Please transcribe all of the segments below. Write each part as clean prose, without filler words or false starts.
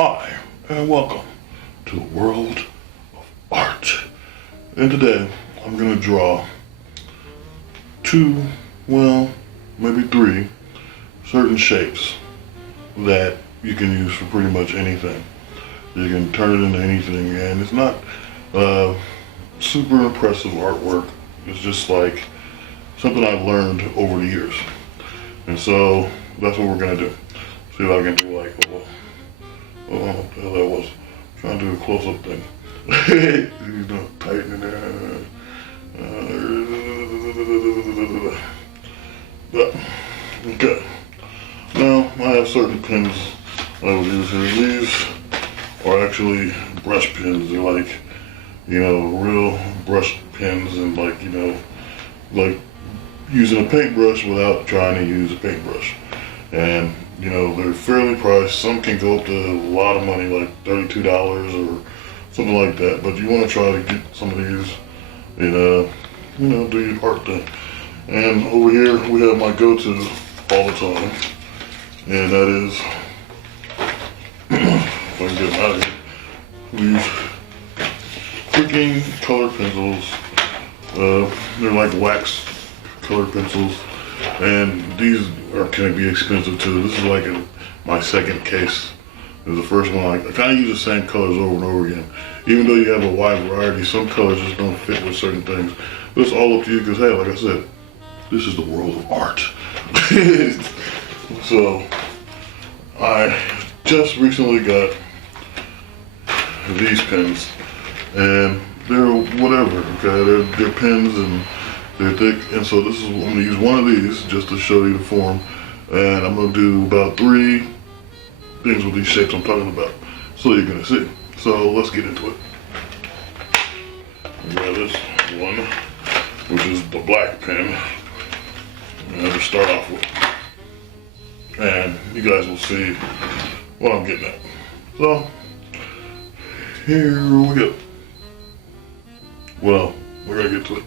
Hi, and welcome to the world of art. And today, I'm going to draw two, well, maybe three certain shapes that you can use for pretty much anything. You can turn it into anything, and it's not super impressive artwork. It's just like something I've learned over the years. And so, that's what we're going to do. See if I can do like what the hell that was. Trying to do a close-up thing. You know, tightening it. Okay. Now, I have certain pins I will use here. These are actually brush pins. They're like, you know, real brush pins and like, you know, like using a paintbrush without trying to use a paintbrush. And you know, they're fairly priced. Some can go up to a lot of money, like $32 or something like that. But you want to try to get some of these and, you know, do your art thing. And over here, we have my go-to all the time. And that is, if I can get them out of here, these freaking color pencils. They're like wax color pencils. And these can be expensive too. This is like my second case. It was the first one. I kind of use the same colors over and over again. Even though you have a wide variety, some colors just don't fit with certain things. But it's all up to you because, hey, like I said, this is the world of art. So, I just recently got these pens. And they're whatever, okay? They're pens and they're thick, and so this is, I'm gonna use one of these just to show you the form, and I'm gonna do about 3 things with these shapes I'm talking about, so you're gonna see. So let's get into it. We got this one, which is the black pen, to start off with, and you guys will see what I'm getting at. So here we go. Well, we're gonna get to it.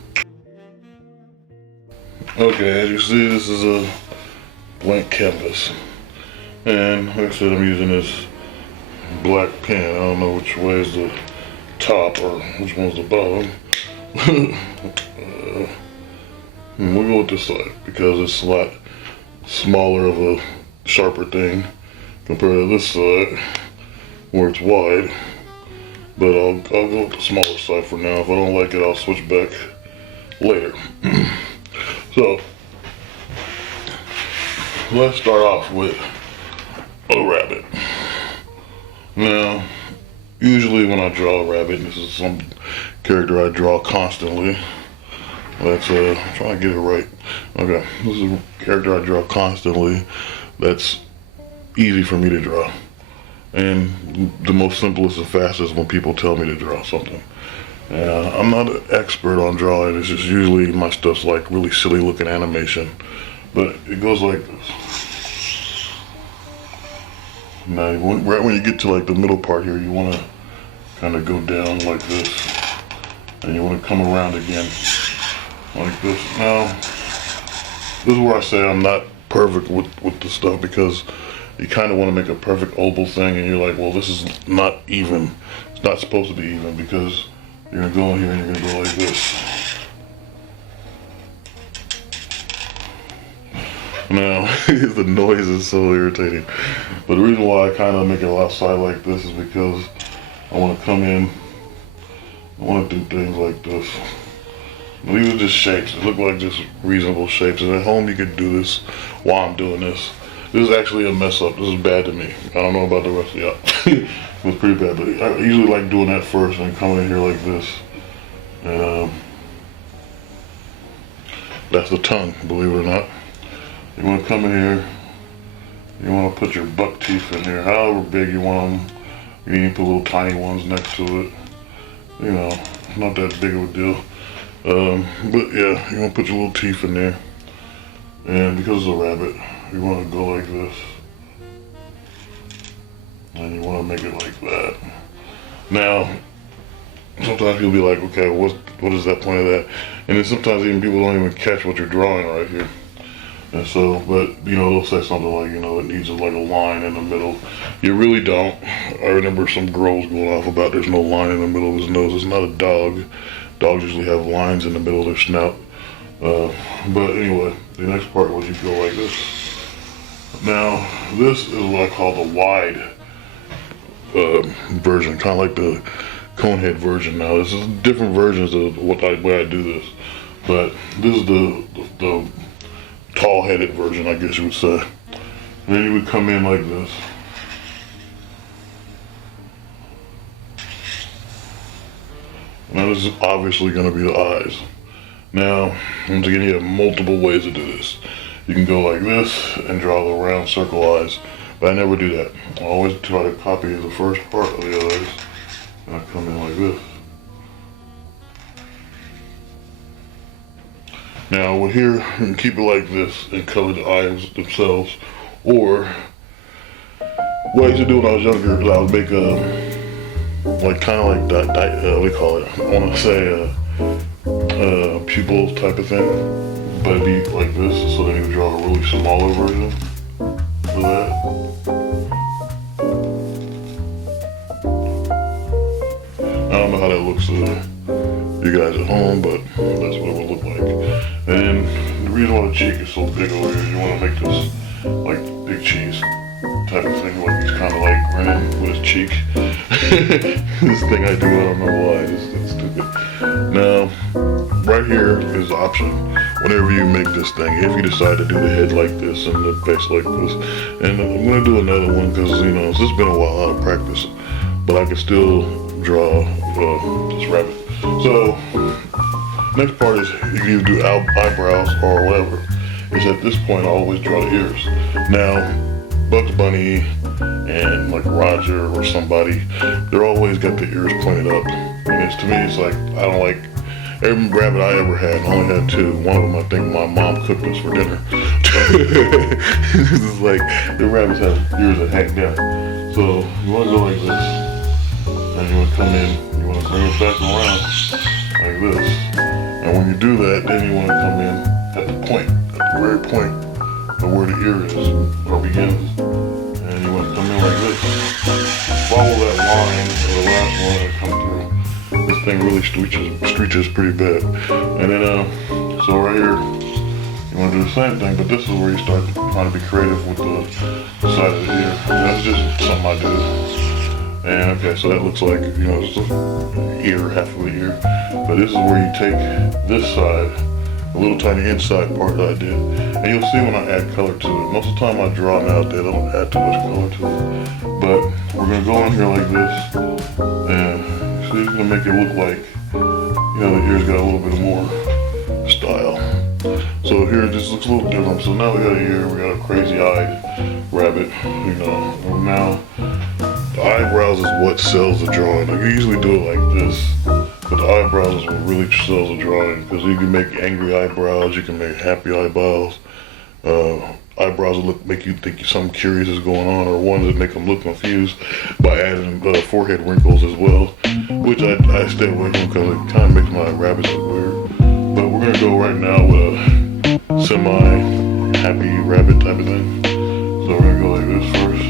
Okay, as you see, this is a blank canvas, and like I said, I'm using this black pen. I don't know which way is the top or which one's the bottom. We'll go with this side because it's a lot smaller of a sharper thing compared to this side where it's wide. But I'll go with the smaller side for now. If I don't like it, I'll switch back later. So, let's start off with a rabbit. Now, usually when I draw a rabbit, this is some character I draw constantly. That's, I'm trying to get it right. Okay, this is a character I draw constantly that's easy for me to draw. And the most simplest and fastest when people tell me to draw something. I'm not an expert on drawing. It's just usually my stuff's like really silly looking animation, but it goes like this. Now, right when you get to like the middle part here, you want to kind of go down like this, and you want to come around again like this. Now, this is where I say I'm not perfect with the stuff because you kind of want to make a perfect oval thing, and you're like, well, this is not even. It's not supposed to be even because you're gonna go in here and you're gonna go like this. Now, the noise is so irritating. But the reason why I kind of make it outside like this is because I want to come in, I want to do things like this. Now, these are just shapes. They look like just reasonable shapes. And at home you could do this while I'm doing this. This is actually a mess up. This is bad to me. I don't know about the rest of y'all. It was pretty bad, but I usually like doing that first and coming in here like this. And that's the tongue, believe it or not. You want to come in here, you want to put your buck teeth in here, however big you want them. You can put little tiny ones next to it. You know, not that big of a deal. But yeah, you want to put your little teeth in there. And because it's a rabbit, you want to go like this. And you want to make it like that. Now, sometimes you'll be like, okay, what is that point of that? And then sometimes even people don't even catch what you're drawing right here. And so, but you know, they'll say something like, you know, it needs like a line in the middle. You really don't. I remember some girls going off about there's no line in the middle of his nose. It's not a dog. Dogs usually have lines in the middle of their snout. But anyway, the next part was you go like this. Now, this is what I call the wide version, kind of like the conehead version. Now, this is different versions of way I do this, but this is the tall-headed version, I guess you would say. And then you would come in like this. Now, this is obviously going to be the eyes. Now, once again, you have multiple ways to do this. You can go like this and draw the round circle eyes, but I never do that. I always try to copy the first part of the eyes, and I come in like this. Now, with here, you can keep it like this and color the eyes themselves, or what I used to do when I was younger is I would make like kind of like that, what do you call it? I want to say pupil type of thing, but it'd be like this, so then you would draw a really smaller version of that. I don't know how that looks to you guys at home, but that's what it would look like. And the reason why the cheek is so big over here is you want to make this like big cheese type of thing, like he's kind of like grinning with his cheek. This thing I do, I don't know why, it's stupid. Now, right here is the option. Whenever you make this thing, if you decide to do the head like this and the face like this, and I'm going to do another one because, you know, it's been a while out of practice, but I can still draw this rabbit. So, next part is if you do eyebrows or whatever, is at this point I always draw the ears. Now, Bugs Bunny and like Roger or somebody, they're always got the ears pointed up. And to me, it's like, I don't like, every rabbit I ever had, I only had two. One of them, I think my mom cooked us for dinner. It's like, the rabbits have ears that hang down. So, you want to go like this, and you want to come in, you want to bring it back around, like this. And when you do that, then you want to come in at the point, at the very point of where the ear is, or begins. And you want to come in like this. Follow that line, or the last one that comes through. This thing really screeches pretty bad. And then, so right here, you want to do the same thing, but this is where you start trying to be creative with the side of the ear. That's just something I do. And okay, so that looks like, you know, it's an ear, half of the ear. But this is where you take this side, a little tiny inside part that I did, and you'll see when I add color to it. Most of the time I draw them out, they don't add too much color to it. But we're gonna go in here like this, and see, it's gonna make it look like, you know, the ear's got a little bit more style. So here, this looks a little different. So now we got a ear, we got a crazy-eyed rabbit, you know. And now, the eyebrows is what sells the drawing. Like, you usually do it like this, but the eyebrows is what really sells the drawing, because you can make angry eyebrows, you can make happy eyebrows. Eyebrows will make you think something curious is going on, or ones that make them look confused by adding forehead wrinkles as well, which I stay away from because it kind of makes my rabbits look weird. But we're going to go right now with a semi-happy rabbit type of thing. So we're going to go like this first.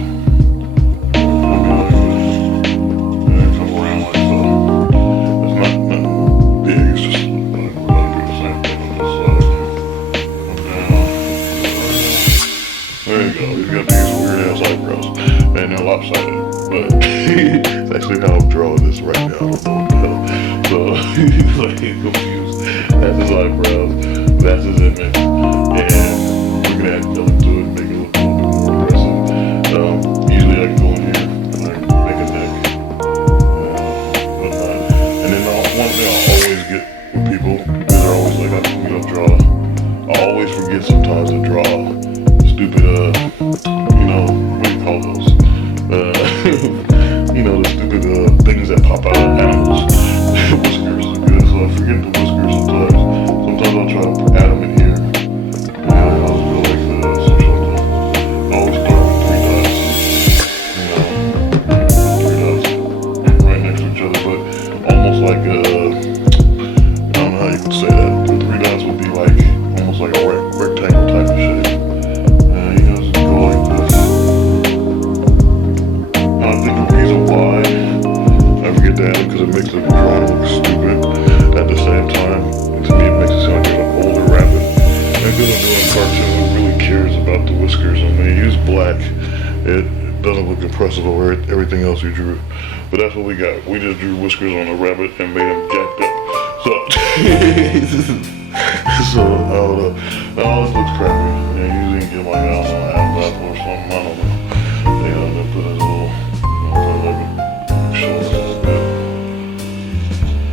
There you go, he's got these weird ass eyebrows, and they're lopsided, but it's actually how I'm drawing this right now, I don't know what the hell. So, he's like confused. That's his eyebrows, that's his image, and we're gonna add color to it, make it look a little bit more impressive. Usually I can go in here, and I can make a neck, whatnot. And then one thing I always get with people, is they're always like, draw. I always forget sometimes to draw stupid, you know, what do you call those? You know, the stupid things that pop out of animals. Whiskers are good, so I forget the whiskers sometimes. Sometimes I'll try to add them in here. And I'll go like this or something. I always start with 3 dots. You know, 3 dots right next to each other, but almost like, I don't know how you could say that. 3 dots would be like, almost like a rectangle type of shape. makes the drawing look stupid. At the same time, to me, it makes it sound like an older rabbit. And because I'm doing a cartoon who really cares about the whiskers, and when you use black, it doesn't look impressive over everything else you drew. But that's what we got. We just drew whiskers on a rabbit and made him jacked up. So, so I don't know. Oh, this looks crappy. Yeah, usually get like, I don't know, half or something. I don't know. They put his little, shoulder a little bit.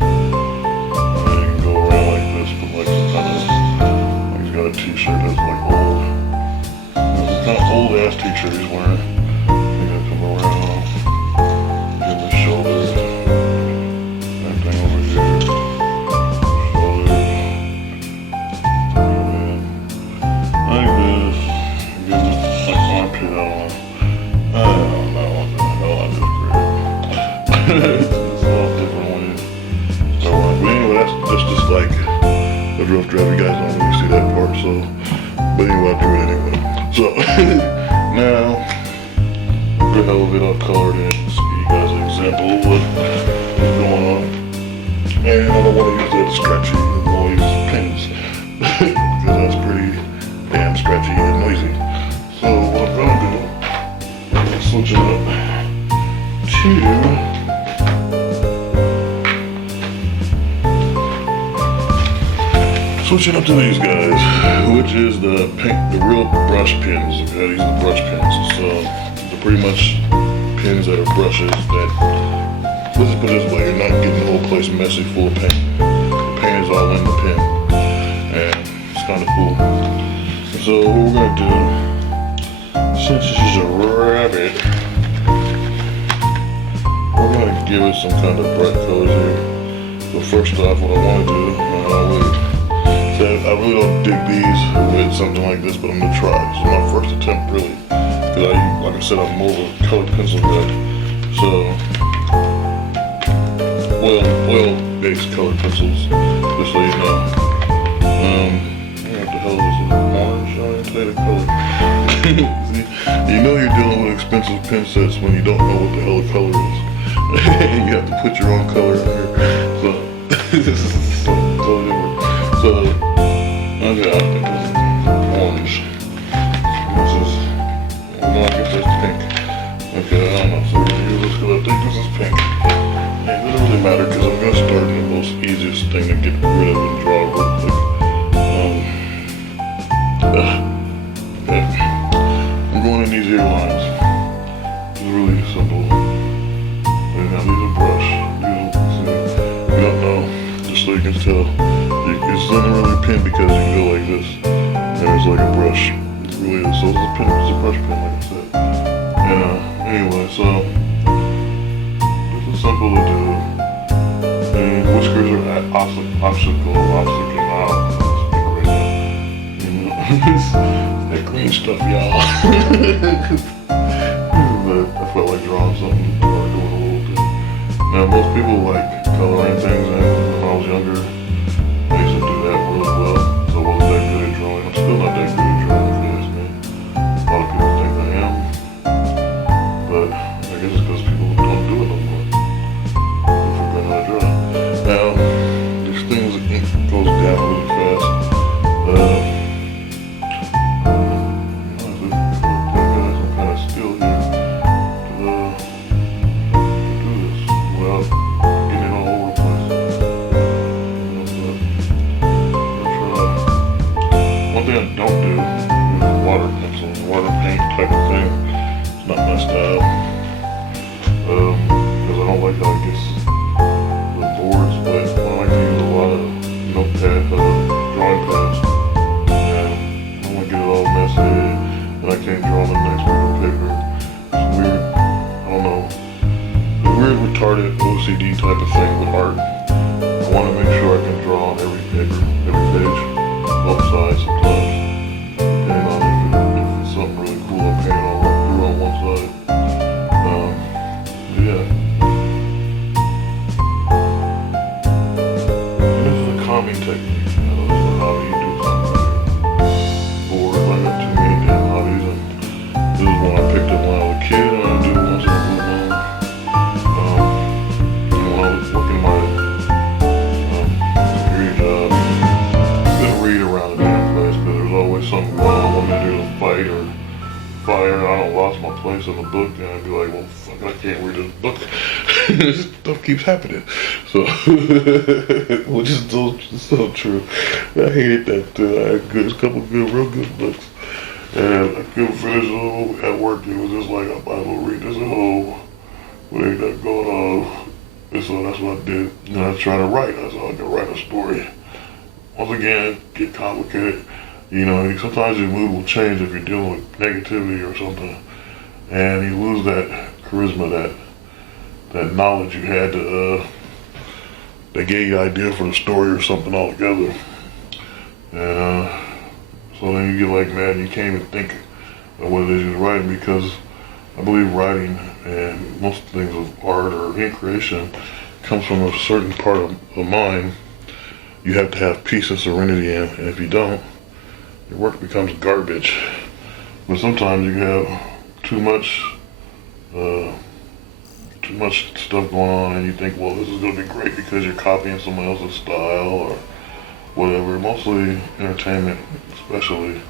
And then you can go around like this, put like some kind of, like he's got a t-shirt that's like old. It's a kind of old ass t-shirt he's wearing. You gotta come around, get the shoulder, that thing over here. Shoulder. And then like this. Give it like armpit, I don't know what the hell I just created. It's a lot different when you start running. But anyway, that's just like a rough draft. You guys don't really see that part, so. But anyway, I drew it anyway. So, now, for the hell of it, I'll color it in to give you guys an example of what's going on. And I don't want to use that scratchy noise pins, because that's pretty damn scratchy and noisy. So what I'm gonna do, I'm gonna switch it up to switching up to these guys, which is the real brush pins. These are the brush pins. So they're pretty much pins that are brushes that, let's just put it this way, you're not getting the whole place messy full of paint. The paint is all in the pin, and it's kind of cool. So what we're gonna do, since this is a rabbit, we're gonna give it some kind of bright colors here. So first off, what I want to do, I really don't dig these with something like this, but I'm gonna try. This is my first attempt, really, because like I said, I'm more of a colored pencil guy. So oil-based colored pencils, just so you know. What the hell is this? Orange? I didn't say the color. See, you know you're dealing with expensive pen sets when you don't know what the hell the color is. You have to put your own color in here. So this is so totally different. So okay, I think this is orange. This is, no, I guess that's pink. Okay, I don't know. So we're gonna use this because I think this is pink. And it doesn't really matter because I'm gonna start in the most easiest thing to get rid of and draw real quick. Okay. I'm going in these here lines. It's really simple. And now these are brush. You don't know, just so you can tell. It's not really a pin because you can go like this. And it's like a brush. It really is. So it's a pin, it's a brush pin, like I said. And anyway, so this is simple to do. And whiskers are obstacle. That green stuff, y'all. But I felt like drawing something or doing a little bit. Now most people like coloring things in when I was younger. I used to do that really well. So I wasn't that good at drawing. I'm still not that good at drawing if you ask me. A lot of people think I am. But I guess it's because people don't do it no more. They forget how to draw. Now, these things, the ink goes down really fast. One thing I don't do is water pencil, water paint type of thing. It's not my style. Because I don't like how it gets the boards wet. I like to use a lot of notepad, drawing pads. And I don't want to get it all messy and I can't draw on the next piece of paper. It's weird. I don't know. It's a weird retarded OCD type of thing with art. I want to make sure I can draw on every paper, every page. Both sides sometimes, depending on if it's something really cool I'm painting on one side. Yeah. And this is a calming technique. This is how you do something bored. I got too many damn hobbies, and this is one I picked up when I was a kid, and I do once in a blue moon. And when I was working light or fire, I don't lost my place in the book, and I'd be like, well, fuck, I can't read this book. This stuff keeps happening. So, which is so true. I hated that too. I had a couple good, real good books. And I couldn't finish them at work. It was just like, I'm about to read this at home. What ain't that going on? And so that's what I did. And I tried to write. I thought I could write a story. Once again, get complicated. You know, sometimes your mood will change if you're dealing with negativity or something. And you lose that charisma, that knowledge you had to, that gave you the idea for the story or something altogether. And so then you get like mad and you can't even think of what it is you're writing, because I believe writing and most things of art or any creation comes from a certain part of the mind you have to have peace and serenity in, and if you don't, your work becomes garbage. But sometimes you have too much stuff going on, and you think, well, this is going to be great because you're copying someone else's style or whatever. Mostly entertainment, especially,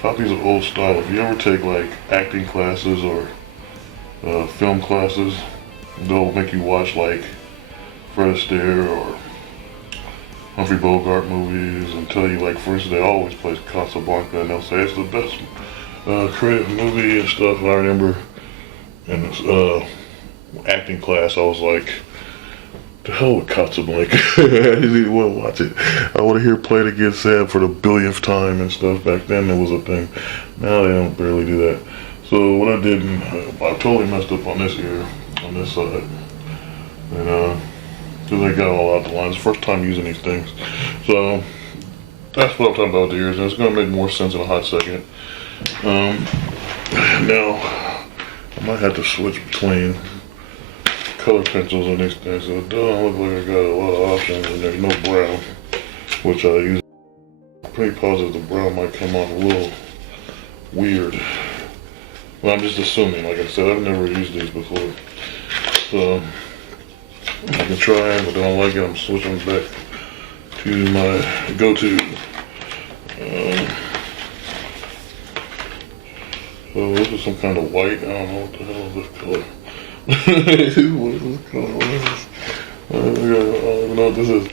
copies of old style. If you ever take like acting classes or film classes, they'll make you watch like Fred Astaire or Humphrey Bogart movies and tell you, like, for instance, they always play Casablanca, and they'll say it's the best creative movie and stuff. And I remember in this acting class, I was like, the hell with Casablanca. I didn't even want to watch it. I want to hear Play It Again said for the billionth time and stuff. Back then it was a thing. Now they don't barely do that. So what I did, I totally messed up on this ear, on this side. And because I got all out the lines. First time using these things. So that's what I'm talking about with the ears, and it's going to make more sense in a hot second. Now, I might have to switch between color pencils and these things. So it doesn't look like I got a lot of options, and there's no brown, which I use. I'm pretty positive the brown might come off a little weird. Well, I'm just assuming. Like I said, I've never used these before. So I can try it, but I don't like it. I'm switching back to my go-to. So this is some kind of white. I don't know what the hell is this color. What is this color? What is this? I don't even know what this is.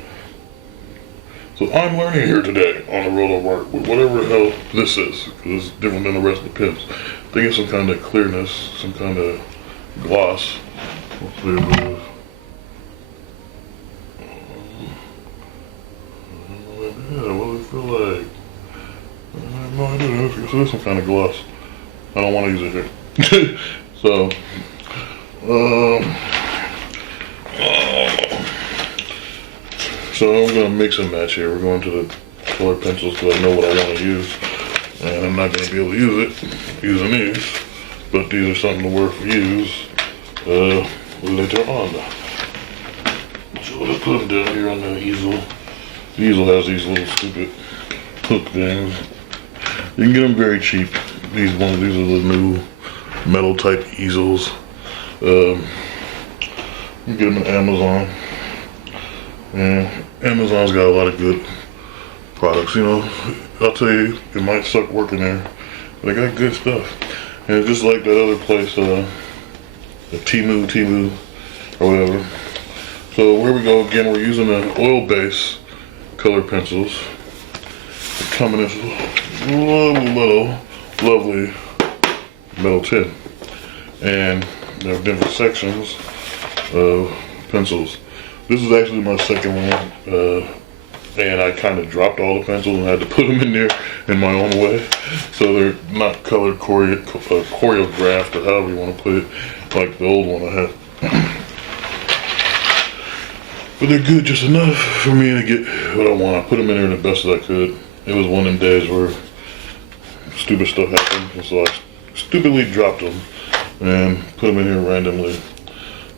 So I'm learning here today on the road of art, whatever the hell this is, because it's different than the rest of the pens. I think it's some kind of clearness, some kind of gloss. Hopefully it is. Yeah, what does it feel like? I have no idea. So there's some kind of gloss. I don't want to use it here. So, so I'm going to mix and match here. We're going to the color pencils because I know what I want to use. And I'm not going to be able to use it using these. But these are something to worth use later on. So let's put them down here on the easel. The easel has these little stupid hook things. You can get them very cheap. These are the new metal type easels. You can get them on Amazon. And Amazon's got a lot of good products. You know, I'll tell you, it might suck working there, but they got good stuff. And it's just like that other place, the Temu or whatever. So here we go again. We're using an oil base color pencils. They come in this lovely metal tin, and there are different sections of pencils. This is actually my second one, and I kind of dropped all the pencils and had to put them in there in my own way, so they're not colored choreographed or however you want to put it, like the old one I had. But they're good just enough for me to get what I want. I put them in there the best that I could. It was one of them days where stupid stuff happened, and so I stupidly dropped them and put them in here randomly.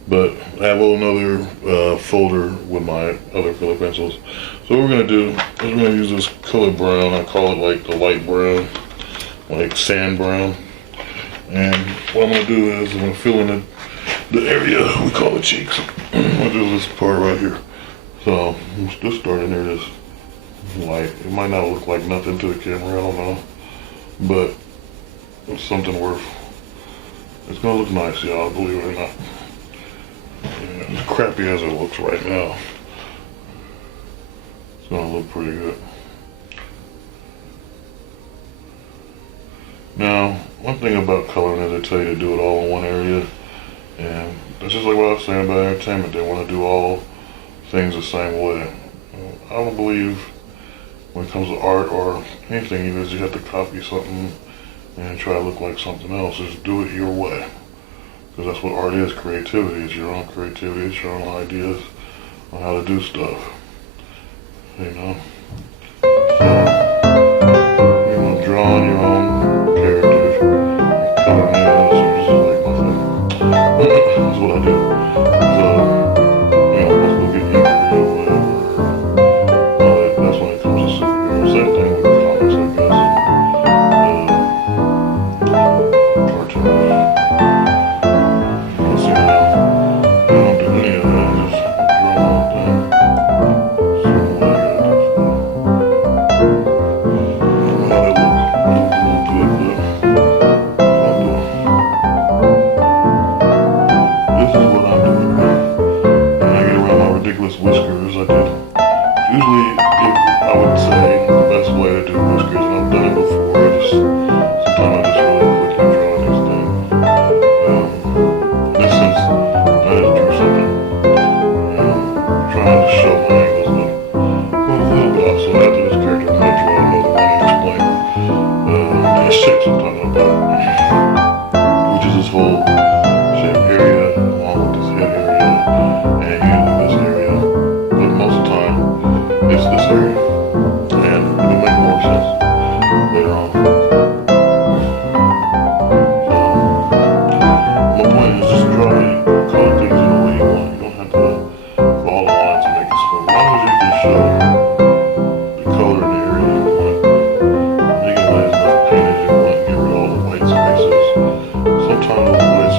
But I have another folder with my other color pencils. So what we're going to do is we're going to use this color brown. I call it like the light brown, like sand brown. And what I'm going to do is I'm going to fill in the area we call the cheeks. I'm going to do this part right here. So let's just start in here this light. It might not look like nothing to the camera, I don't know. But something worth. It's gonna look nice, y'all. Believe it or not. Yeah, as crappy as it looks right now, it's gonna look pretty good. Now, one thing about coloring is they tell you to do it all in one area, and that's just like what I was saying about entertainment. They want to do all things the same way. I don't believe when it comes to art or anything, even if you have to copy something and try to look like something else, just do it your way. Because that's what art is. Creativity. It's your own creativity. It's your own ideas on how to do stuff. You know? So, drawing your own characters, coloring it, that's like my thing. That's what I do. So, let's go get angry or whatever. That's when it comes to superheroes. Same thing with comics, I guess. Cartoons. Let's see now. I don't do any of that. I just draw my own thing. So what I gotta do. Well, it looks good, but this is what I'm doing. When I get around my ridiculous whiskers, I did. Usually, if I would say the best way to do whiskers, and I've done it before, sometimes I just really quickly draw these things. In this sense, I just drew something, trying to show my angles a little bit. So after this character, I'm going to draw another one and explain the shape sometimes about it, which is this whole shape area, along with this head area, and usually this area, but most of the time, it's this area, and it'll make more sense later on. So, my point is just try to color things in the way you want. You don't have to go all the lines and make it smooth. As long as you can show the color in the area you want, you can lay as much paint as you want, get rid of all the white spaces. Sometimes those white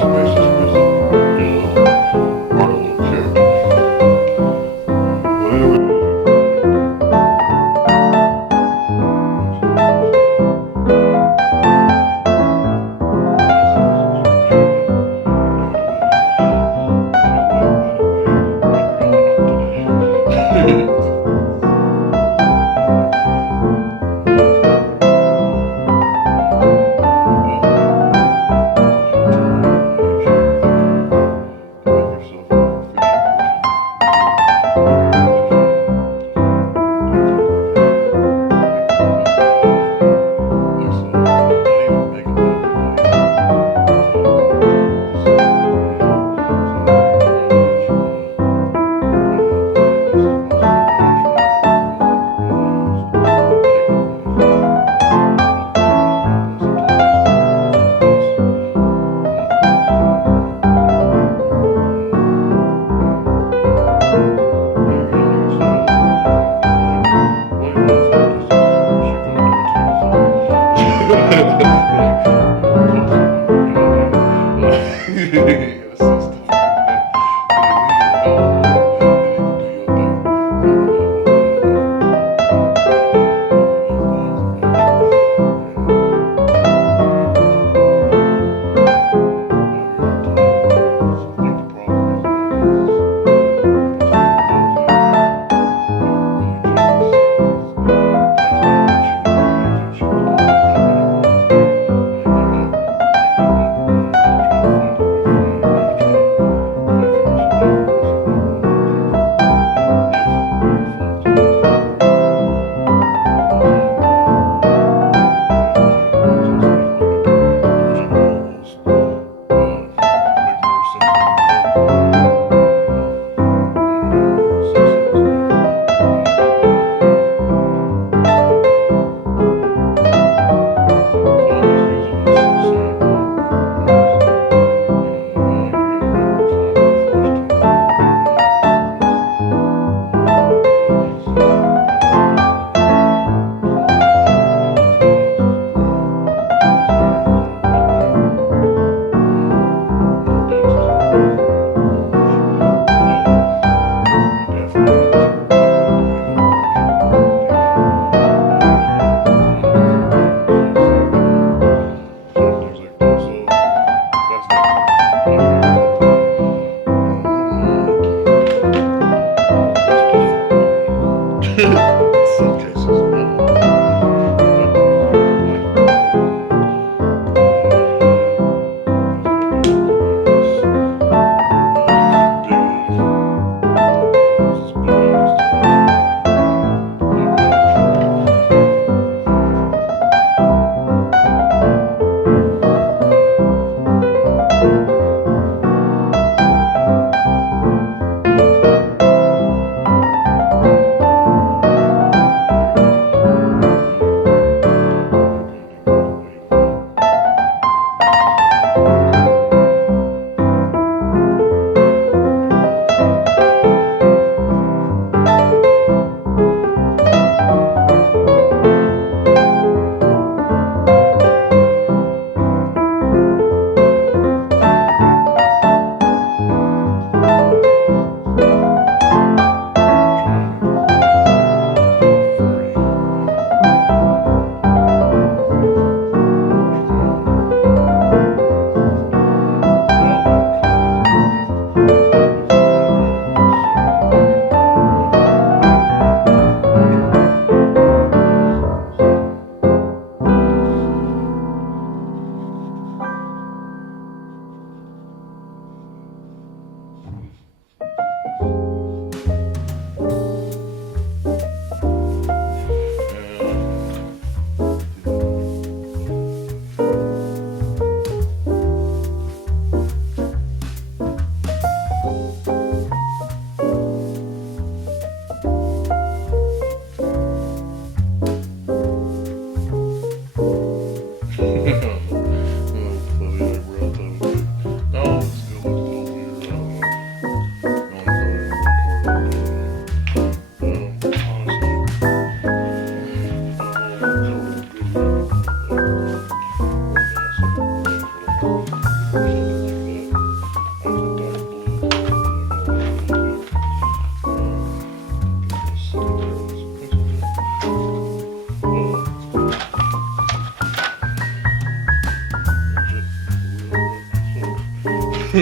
But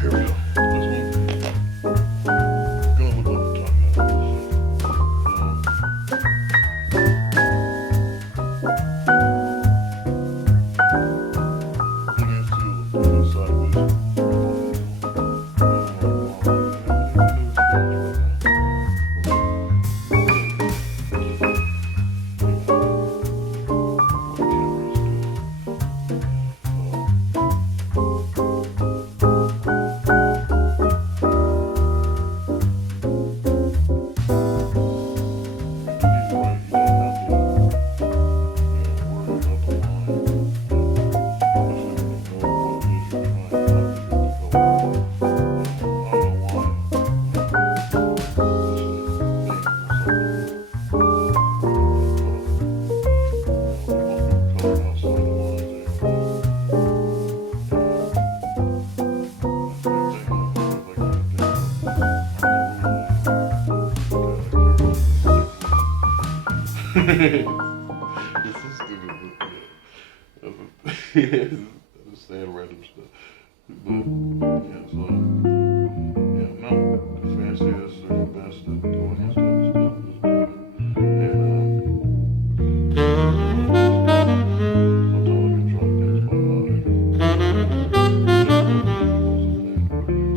here we go. This one gonna look like the top This is stupid, but yeah. I'm just saying random stuff. But yeah, so yeah, no, the fanciest or the best at doing this type of stuff is doing it.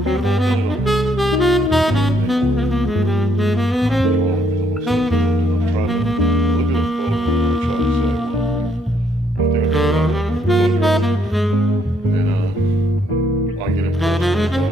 And sometimes I get drunk things by I get it. I'm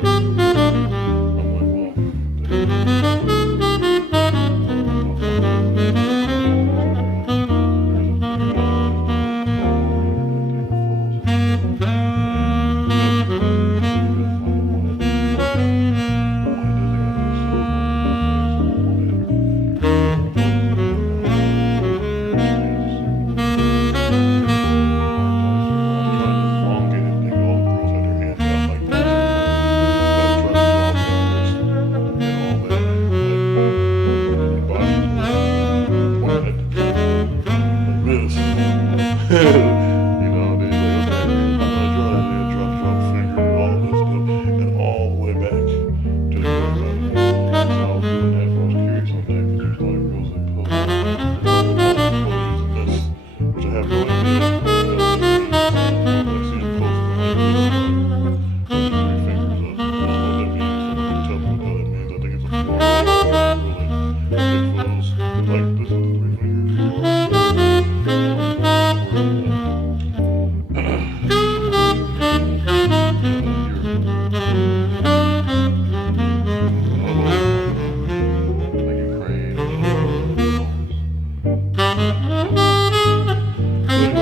like,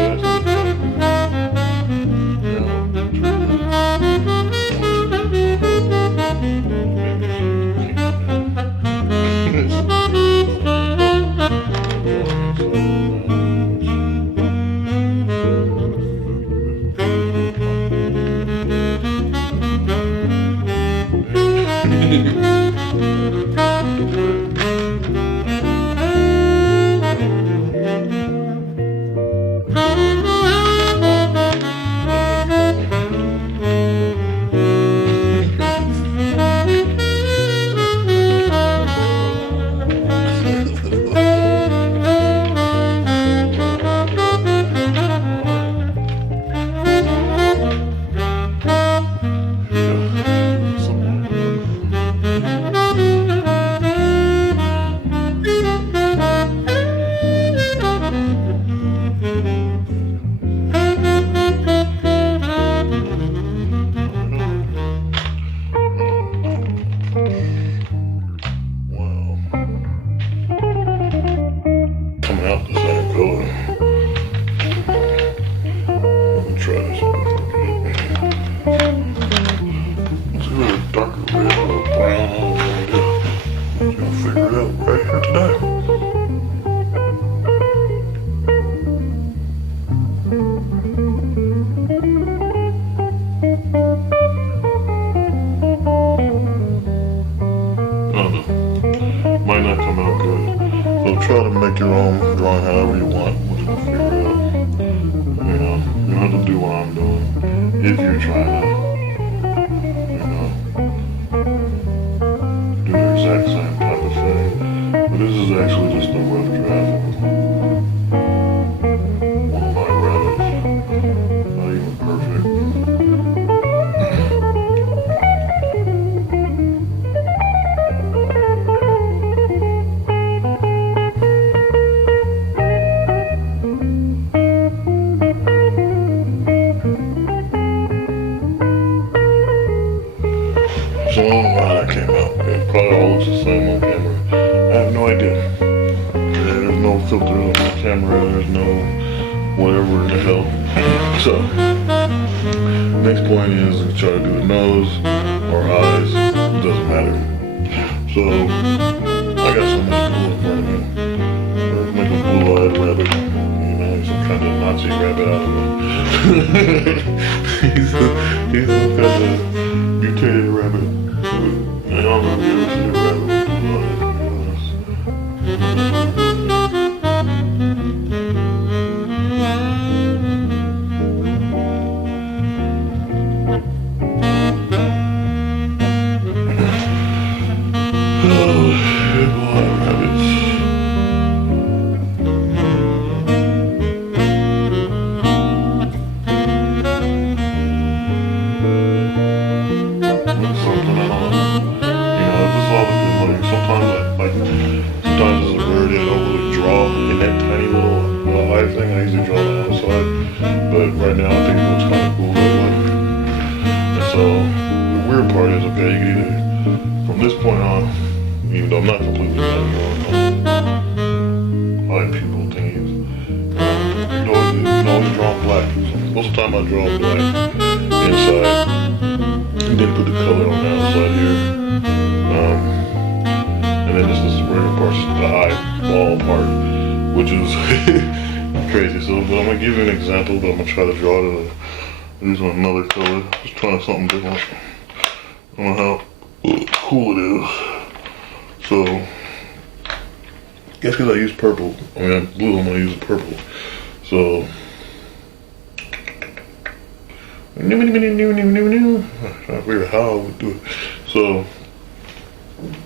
do what I'm doing if you're trying to, you know, do the exact same type of thing. But this is actually just a rough draft of one of my rabbits. Not even perfect. So I don't know how that came out. It probably all looks the same on camera. I have no idea. There's no filters on the camera. There's no whatever in the hell. So next point is to try to do the nose or eyes. It doesn't matter. So I got something cool in front of me. Let's make a blue-eyed rabbit. You know, some kind of Nazi rabbit out of him. he's some kind of mutated rabbit. I don't know if you ever seen a rabbit with blue eyes. Oh, blue-eyed rabbits. Sometimes as a bird, I don't really draw in that tiny little eye thing. I usually draw on the outside, but right now I think it looks kind of cool that way. And so the weird part is, okay, you can either, from this point on, even though I'm not completely done drawing eye pupil thingies, you can always draw black. So most of the time I draw black inside, and then put the color on the outside here. And then this is where parts the eyeball part, which is crazy. So, but I'm gonna give you an example, but I'm gonna try to draw it using another color. Just trying something different. I don't know how cool it is. So, guess because I use purple. I mean, blue. I'm gonna use purple. So, I'm trying to figure out how I would do it. So.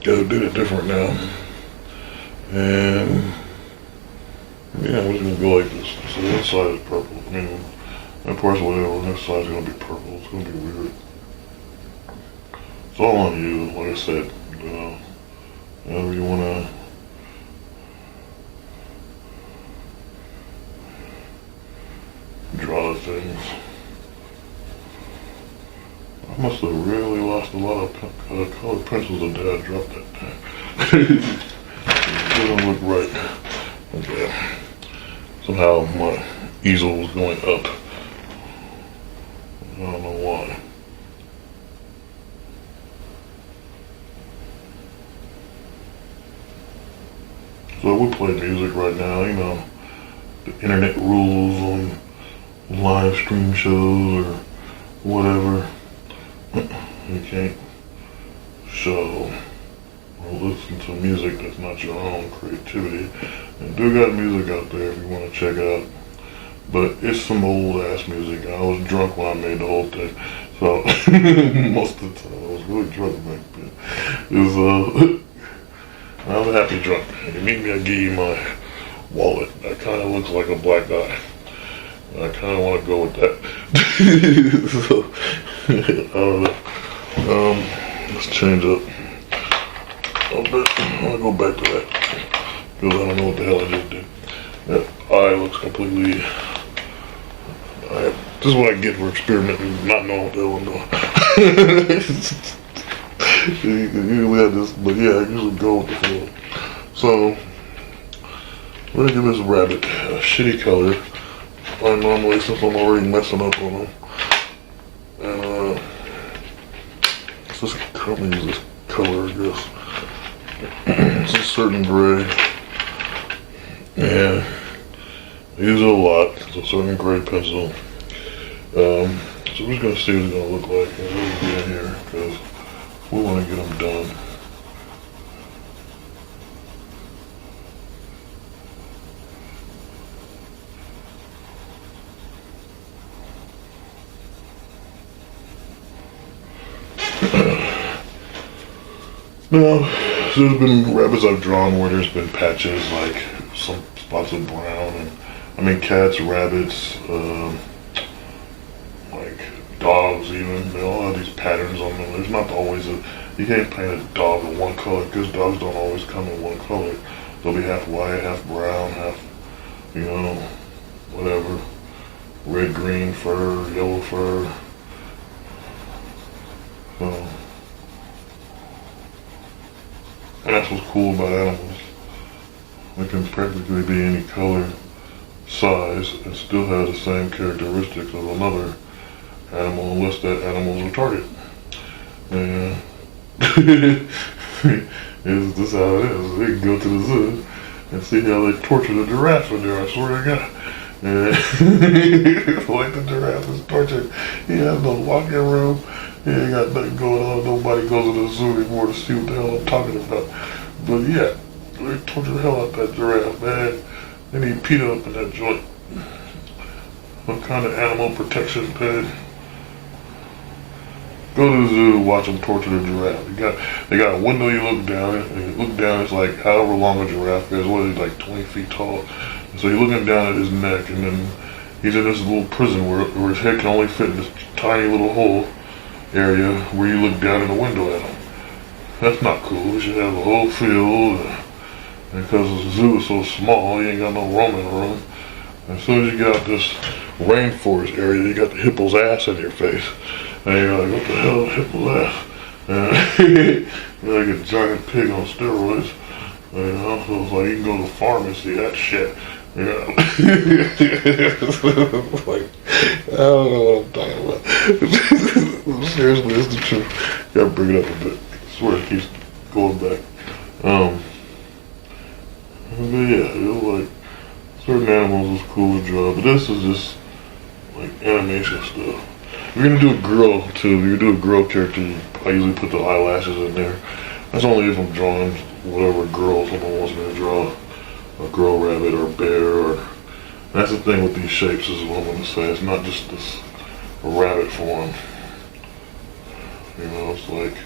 Gotta do it different now. And yeah, we're just gonna go like this. So this side is purple. I mean, that part's whatever. This side's gonna be purple. It's gonna be weird. It's all on you, like I said. You know, whenever you wanna draw things. I must have really lost a lot of colored pencils the day I dropped that thing. It doesn't look right. Okay. Somehow my easel was going up. I don't know why. So we play music right now, you know, the internet rules on live stream shows or whatever. You can't show or listen to music that's not your own creativity. And do got music out there if you want to check it out. But it's some old ass music. I was drunk when I made the whole thing. So most of the time I was really drunk back then. It was I was a happy drunk. If you meet me, I'll give you my wallet. That kinda looks like a black eye. I kinda wanna go with that. So I don't know. Let's change up a bit. I'll go back to that because I don't know what the hell I just did. That eye looks completely. This is what I get for experimenting, not knowing what the hell I'm doing. Usually I just, but yeah, I usually go with the flow. So we're gonna give this rabbit a shitty color. I normally, since I'm already messing up on him. And let's use this color, I guess. It's a certain gray. And I use it a lot. It's a certain gray pencil. So we're just gonna see what it's gonna look like in here because we want to get them done. Now, there's been rabbits I've drawn where there's been patches, like some spots of brown, and I mean cats, rabbits, like dogs even. They all have these patterns on them. There's not always you can't paint a dog in one color because dogs don't always come in one color. They'll be half white, half brown, half, you know, whatever. Red, green fur, yellow fur. So, and that's what's cool about animals. They can practically be any color, size, and still have the same characteristics of another animal unless that animal's a target. And this is how it is. They can go to the zoo and see how they torture the giraffe in there, I swear to God. And like the giraffe is tortured. He has no walking room. He ain't got nothing going on. Nobody goes to the zoo anymore to see what the hell I'm talking about. But yeah, they torture the hell out that giraffe, man. They need PETA up in that joint. What kind of animal protection, man? Go to the zoo, watch them torture the giraffe. They got a window you look down, and you look down, it's like however long a giraffe is, what is it, like 20 feet tall. And so you're looking down at his neck, and then he's in this little prison where his head can only fit in this tiny little hole area where you look down in the window at him. That's not cool. We should have a whole field, and because the zoo is so small, you ain't got no roaming room. As soon as you get out this rainforest area, you got the hippo's ass in your face. And you're like, what the hell is hippo's ass? And you're like a giant pig on steroids. You know, so it's like you can go to the farm and see that shit. You know? Like, I don't know what I'm talking about. Seriously, it's the truth. Gotta bring it up a bit. I swear it keeps going back. But yeah, it was like certain animals was cool to draw, but this is just like animation stuff. If you're gonna do a girl too, if you're gonna do a girl character, I usually put the eyelashes in there. That's only if I'm drawing whatever girl someone wants me to draw. A girl rabbit or a bear, or that's the thing with these shapes is what I'm gonna say. It's not just this rabbit form. You know, it's like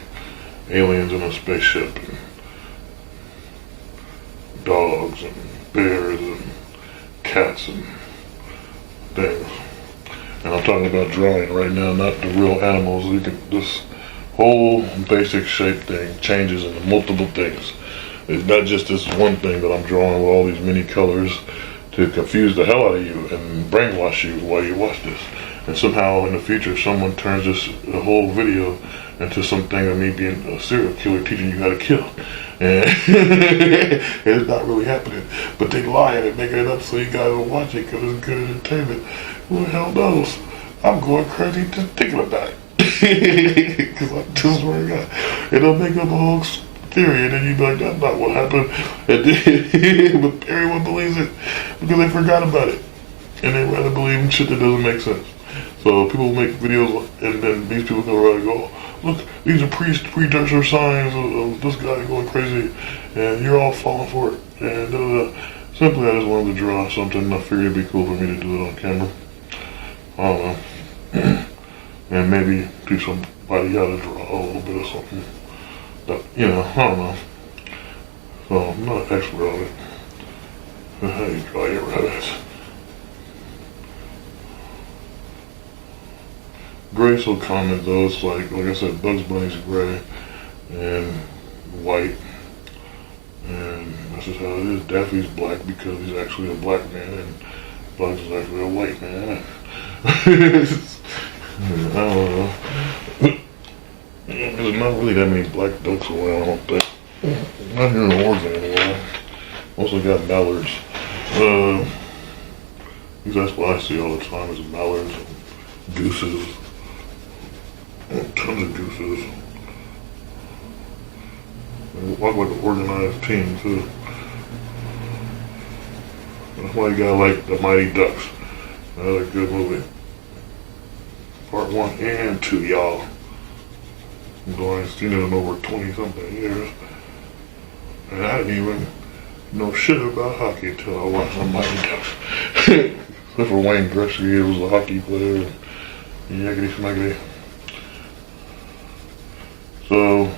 aliens in a spaceship, and dogs and bears and cats and things. And I'm talking about drawing right now, not the real animals. You can, this whole basic shape thing changes into multiple things. It's not just this one thing that I'm drawing with all these many colors to confuse the hell out of you and brainwash you while you watch this. And somehow in the future someone turns this whole video into something of me being a serial killer teaching you how to kill. And it's not really happening. But they lying and making it up so you guys will watch it because it's good entertainment. Who the hell knows? I'm going crazy just thinking about it. Because I just swear to God. It'll make up a whole theory and then you'd be like, that's not what happened. And then, but everyone believes it because they forgot about it. And they rather believe in shit that doesn't make sense. So people make videos and then these people come around and go, look, these are precursor signs of this guy going crazy and you're all falling for it. And simply I just wanted to draw something. I figured it'd be cool for me to do it on camera. I don't know. And maybe teach somebody how to draw a little bit of something. That, you know, I don't know. So I'm not an expert on it. How you draw your rabbits. Gray's so common though, it's like I said, Bugs Bunny's gray and white. And that's just how it is. Daffy's black because he's actually a black man and Bugs is actually a white man. I don't know. There's not really that many black ducks around, I don't think. Not here in Oregon anymore. Mostly got mallards. Because that's what I see all the time is mallards and gooses. Tons of gooses. They walk like an organized team too. That's why you gotta like The Mighty Ducks. Another good movie. Part 1 and 2, y'all. Though I ain't seen it in over 20 something years. And I didn't even know shit about hockey until I watched The Mighty Ducks. Except for Wayne Gretzky, he was a hockey player. Yakety smackety. So,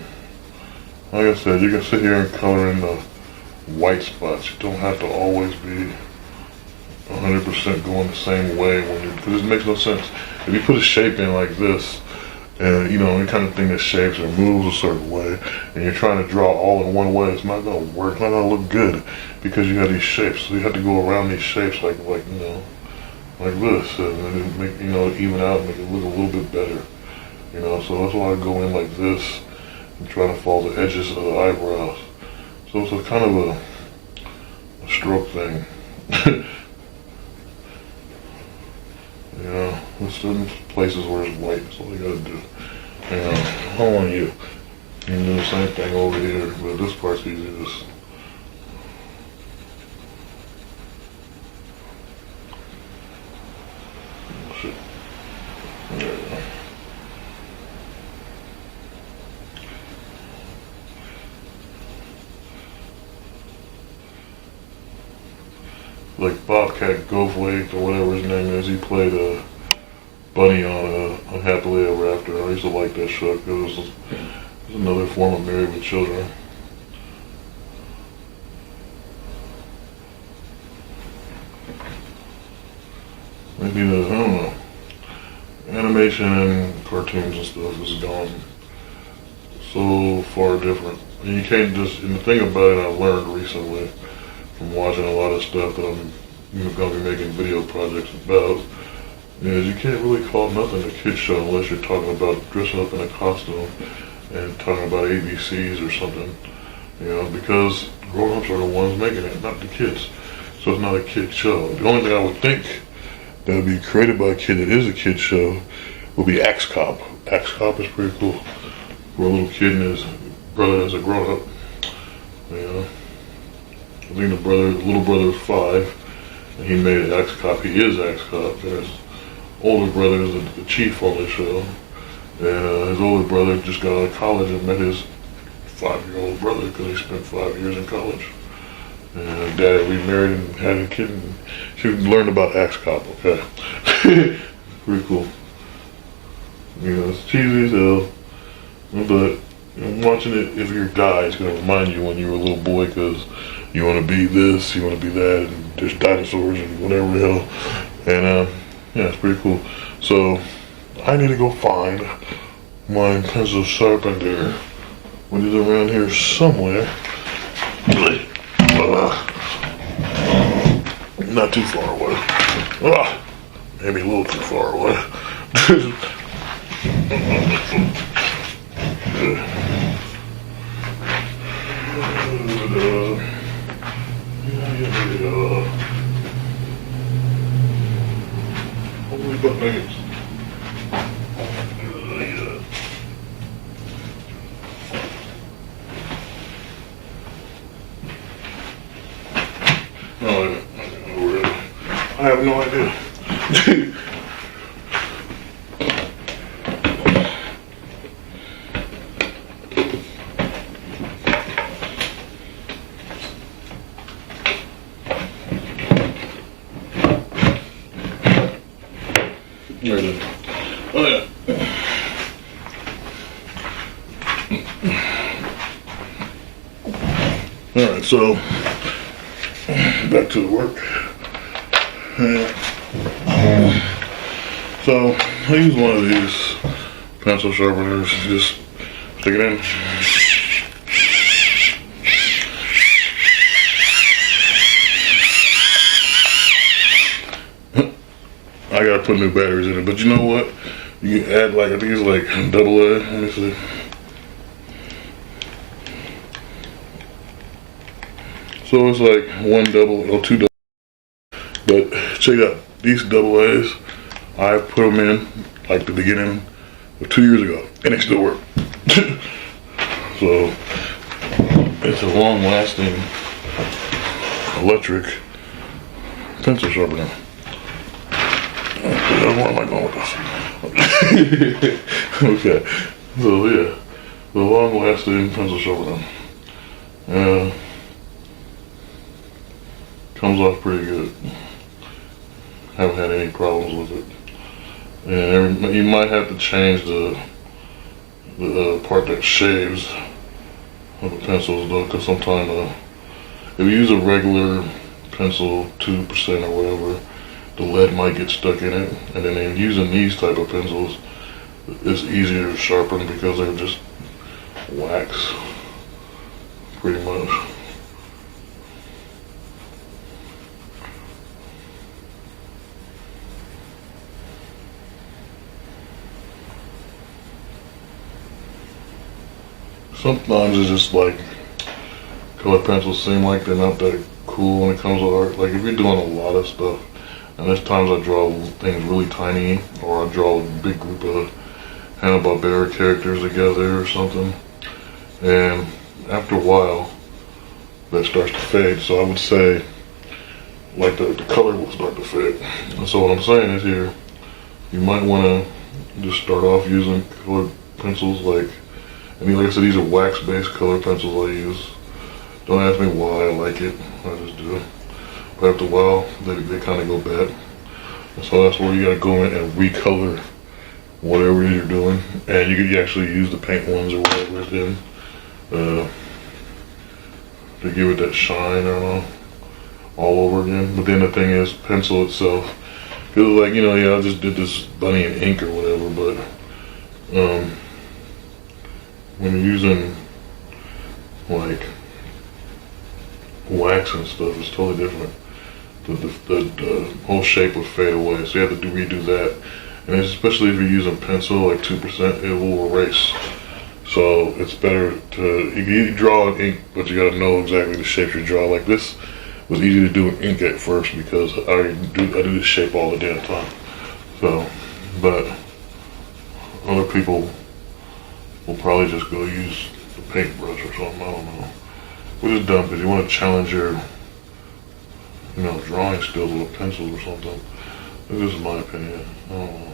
like I said, you can sit here and color in the white spots. You don't have to always be 100% going the same way because it makes no sense. If you put a shape in like this, and you know, any kind of thing that shapes or moves a certain way, and you're trying to draw all in one way, it's not gonna work, it's not gonna look good, because you have these shapes. So you have to go around these shapes like you know, like this, and then it make, you know, even out and make it look a little bit better. You know, so that's why I go in like this and try to follow the edges of the eyebrows. So it's a kind of a stroke thing. You know, there's certain places where it's white, that's all you gotta do. You know, how on you? You can do the same thing over here, but this part's easy. Just shit. There you go. Like Bobcat Goldthwait or whatever his name is, he played a Bunny on Unhappily Ever After. I used to like that show because it was another form of Married with Children. Maybe I don't know, animation and cartoons and stuff is gone so far different. And you can't just, and the thing about it I've learned recently from watching a lot of stuff that I'm going to be making video projects about, is you can't really call nothing a kid show unless you're talking about dressing up in a costume and talking about ABCs or something, you know, because grown-ups are the ones making it, not the kids. So it's not a kid show. The only thing I would think that would be created by a kid that is a kid show would be Axe Cop. Axe Cop is pretty cool. Where a little kid and his brother is a grown-up, you know. I think the little brother is 5, and he made Axe Cop. He is Axe Cop. And his older brother is the chief on the show, and his older brother just got out of college and met his 5-year-old brother because he spent 5 years in college. And Dad remarried and had a kid, and she learned about Axe Cop. Okay, pretty cool. You know, it's cheesy as hell, but watching it, if you're a guy, it's gonna remind you when you were a little boy, because you want to be this, you want to be that, and there's dinosaurs and whatever the hell. And yeah, it's pretty cool. So I need to go find my pencil sharpener, which is around here somewhere. Not too far away. Maybe a little too far away. Holy butt nuggets. No, I have no idea. There it is. Oh yeah. Alright, so back to the work. So I use one of these pencil sharpeners, just stick it in. I gotta put new batteries in it, but you know what? You can add, like, I think it's like AA. Let me see. So it's like one double or two double. But check out these AA's. I put them in like the beginning of 2 years ago, and they still work. So it's a long-lasting electric pencil sharpener. Where am I going with this? Okay, so yeah, the long-lasting pencil sharpener. Comes off pretty good. Haven't had any problems with it. And you might have to change the part that shaves of the pencils though, because sometimes if you use a regular pencil, 2% or whatever, the lead might get stuck in it. And then in using these type of pencils, it's easier to sharpen because they're just wax, pretty much. Sometimes it's just like colored pencils seem like they're not that cool when it comes to art. Like if you're doing a lot of stuff, and there's times I draw things really tiny, or I draw a big group of Hanna-Barbera characters together or something, and after a while, that starts to fade. So I would say, like the color will start to fade. And so what I'm saying is here, you might want to just start off using colored pencils. Like I said, these are wax-based colored pencils I use. Don't ask me why I like it, I just do. But after a while, they kind of go bad. And so that's where you gotta go in and recolor whatever it is you're doing. And you can actually use the paint ones or whatever it's in to give it that shine, I don't know, all over again. But then the thing is, pencil itself, because like, yeah, I just did this bunny in ink or whatever, but when you're using like wax and stuff, it's totally different. The whole shape would fade away, so you have to redo that. And especially if you're using pencil, like 2%, it will erase. So it's better to, you draw in ink, but you gotta know exactly the shape you draw. Like this was easy to do in ink at first because I do this shape all the damn time. So, but other people will probably just go use the paintbrush or something, I don't know. Which is dumb because you want to challenge your, drawing skills with a pencil or something. This is my opinion. I don't know.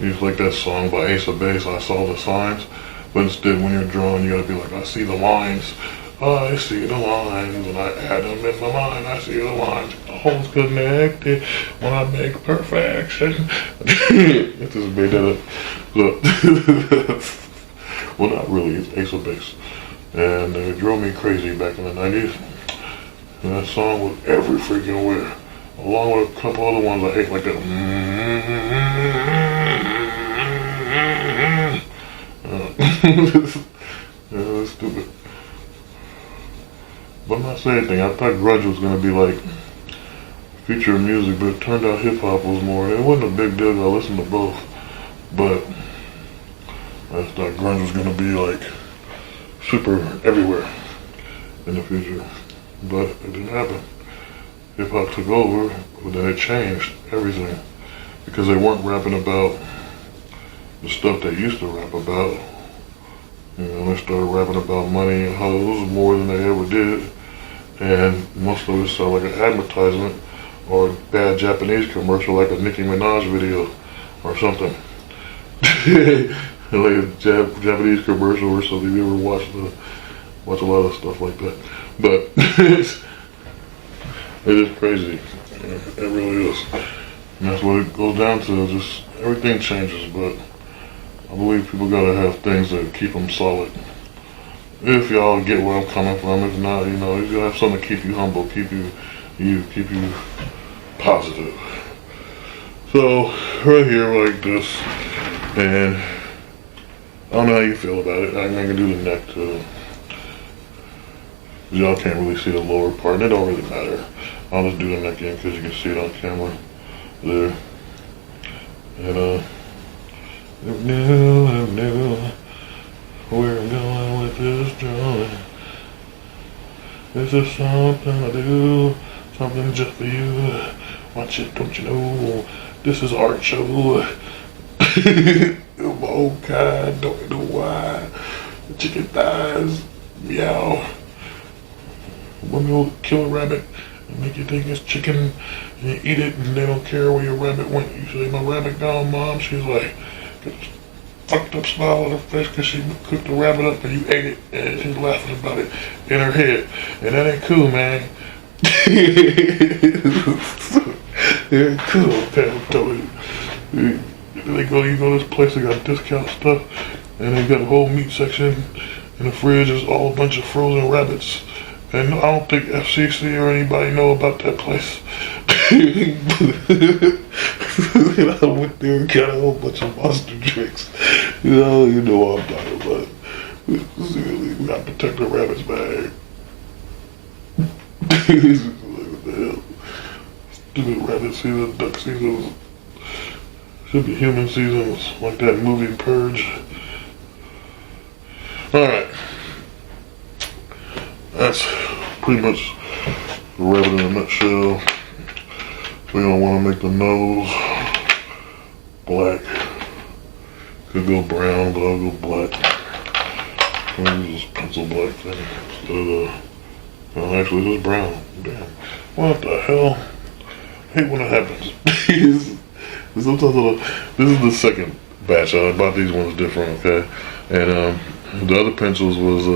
It's like that song by Ace of Base, I Saw the Signs. But instead, when you're drawing, you gotta be like, I see the lines. I see the lines, and I add them in my mind. I see the lines. The holes connected when I make perfection. I just made that up. Look. Well, not really. It's Ace of Base. And it drove me crazy back in the 90s. And that song was every freaking where. Along with a couple other ones I hate, like that. Yeah, that's stupid. But I'm not saying anything. I thought grunge was gonna be like future music, but it turned out hip hop was more. It wasn't a big deal. I listened to both, but I thought grunge was gonna be like super everywhere in the future, but it didn't happen. Hip hop took over, but then it changed everything because they weren't rapping about the stuff they used to rap about. They started rapping about money and hoes more than they ever did. And most of it sounded like an advertisement or a bad Japanese commercial, like a Nicki Minaj video or something. Like a Japanese commercial or something. You ever watch a lot of stuff like that. But it is crazy. It really is. And that's what it goes down to. Just everything changes, but I believe people gotta have things that keep them solid. If y'all get where I'm coming from, if not, you gotta have something to keep you humble, keep you positive. So, right here like this, and I don't know how you feel about it. I'm gonna do the neck too. Y'all can't really see the lower part, and it don't really matter. I'll just do the neck in because you can see it on camera there. And who knew where I'm going with this drawing. This is something I do, something just for you. Watch it, don't you know? This is art show. Oh God, don't know why. Chicken thighs, meow. Women will kill a rabbit and make you think it's chicken, and you eat it, and they don't care where your rabbit went. You say, my rabbit gone, Mom. She's like, fucked up smile on her face because she cooked the rabbit up and you ate it, and she's laughing about it in her head. And that ain't cool, man. Yeah, cool. Okay, I'm telling you. You go to this place, they got discount stuff, and they got a whole meat section. In the fridge is all a bunch of frozen rabbits. And I don't think FCC or anybody know about that place. And I went there and got a whole bunch of monster drinks. You know what I'm talking about. We gotta protect the rabbits, man. What the hell? Stupid rabbit season, duck season. Should be human seasons, like that movie Purge. Alright. That's pretty much the rabbit in a nutshell. We're gonna want to make the nose black. Could go brown, but I'll go black. I'm gonna use this pencil black thing instead of the. Well, actually, this is brown. Damn. What the hell? I hate when it happens. Sometimes this is the second batch. I bought these ones different, okay? And the other pencils was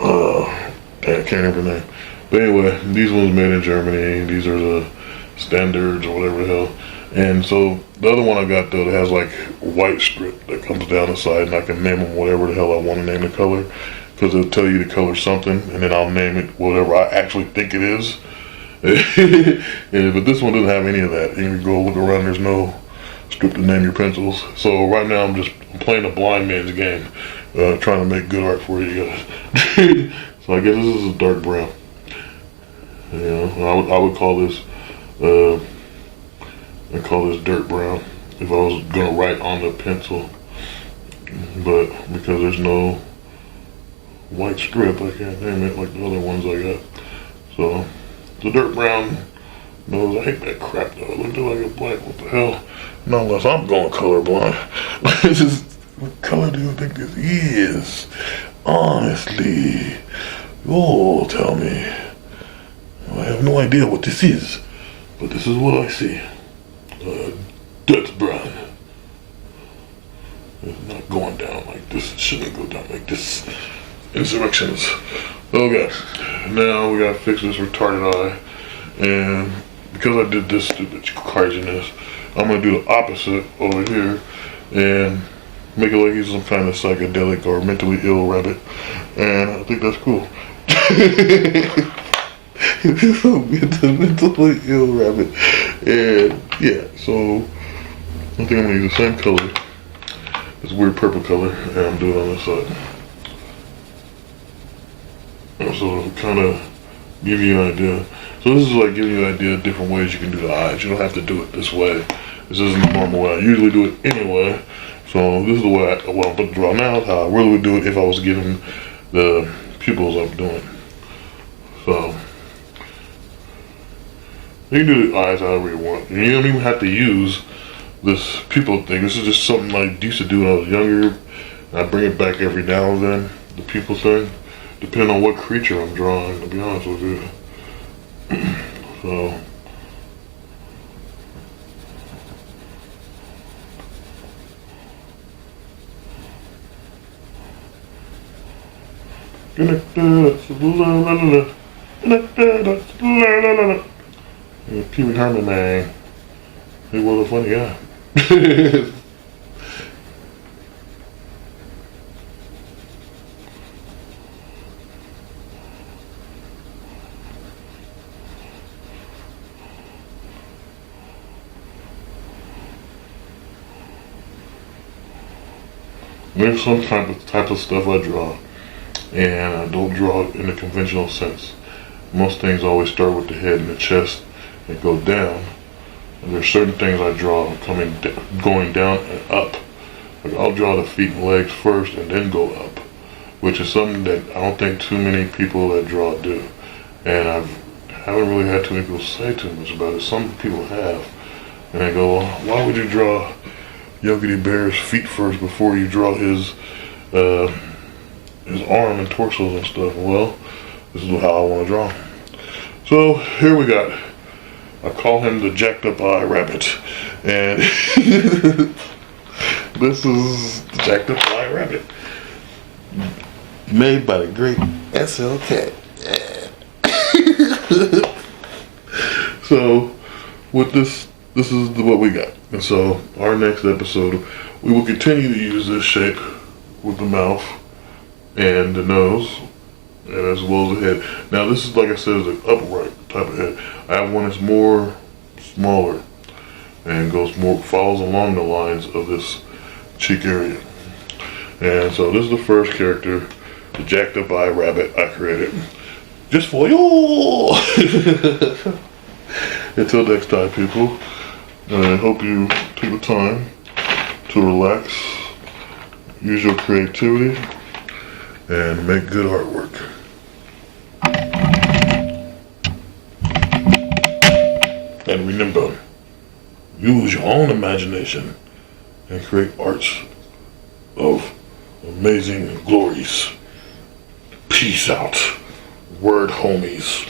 I can't remember the name. But anyway, these ones made in Germany. These are the standards or whatever the hell. And so the other one I got though that has like white strip that comes down the side, and I can name them whatever the hell I want to name the color, because it'll tell you to color something, and then I'll name it whatever I actually think it is. Yeah, but this one doesn't have any of that. You can go look around. There's no strip to name your pencils. So right now I'm playing a blind man's game, trying to make good art for you guys. So I guess this is a dark brown. You know, I would call this dirt brown if I was gonna write on the pencil, but because there's no white strip, I can't name it like the other ones I got. So the dirt brown nose. I hate that crap though. It looked like a black. What the hell? Not unless I'm going colorblind. What color do you think this is? Honestly, oh, tell me. I have no idea what this is, but this is what I see. That's brown. It's not going down like this. It shouldn't go down like this. Insurrections. Okay, now we gotta fix this retarded eye, and because I did this stupid craziness, I'm gonna do the opposite over here and make it like he's some kind of psychedelic or mentally ill rabbit, and I think that's cool. The mentally ill rabbit, and yeah, so I think I'm gonna use the same color, this weird purple color, and I'm doing it on this side. So to kind of give you an idea. So this is like giving you an idea of different ways you can do the eyes. You don't have to do it this way. This isn't the normal way. I usually do it anyway. So this is the way what I'm about to draw now. How I really would do it if I was given the pupils I'm doing. So you can do the eyes however you want. You don't even have to use this pupil thing. This is just something I used to do when I was younger. I bring it back every now and then, the pupil thing, depending on what creature I'm drawing, to be honest with you. So Pee Wee Herman, man. He was a funny guy. There's some type of stuff I draw, and I don't draw it in the conventional sense. Most things always start with the head and the chest and go down. And there's certain things I draw going down and up. Like I'll draw the feet and legs first and then go up, which is something that I don't think too many people that draw do. And I haven't really had too many people say too much about it. Some people have, and they go, well, "Why would you draw Yogi Bear's feet first before you draw his arm and torsos and stuff?" Well, this is how I want to draw. So here we got. I call him the jacked up eye rabbit, and this is the jacked up eye rabbit, made by the great SLK. So, with this is what we got. And so, our next episode, we will continue to use this shape with the mouth and the nose, and as well as the head. Now, this is, like I said, is an upright type of head. I have one that's more smaller and follows along the lines of this cheek area. And so, this is the first character, the jacked up eye rabbit I created. Just for you. Until next time, people. I hope you take the time to relax, use your creativity, and make good artwork. And remember, use your own imagination and create arts of amazing glories. Peace out, word homies.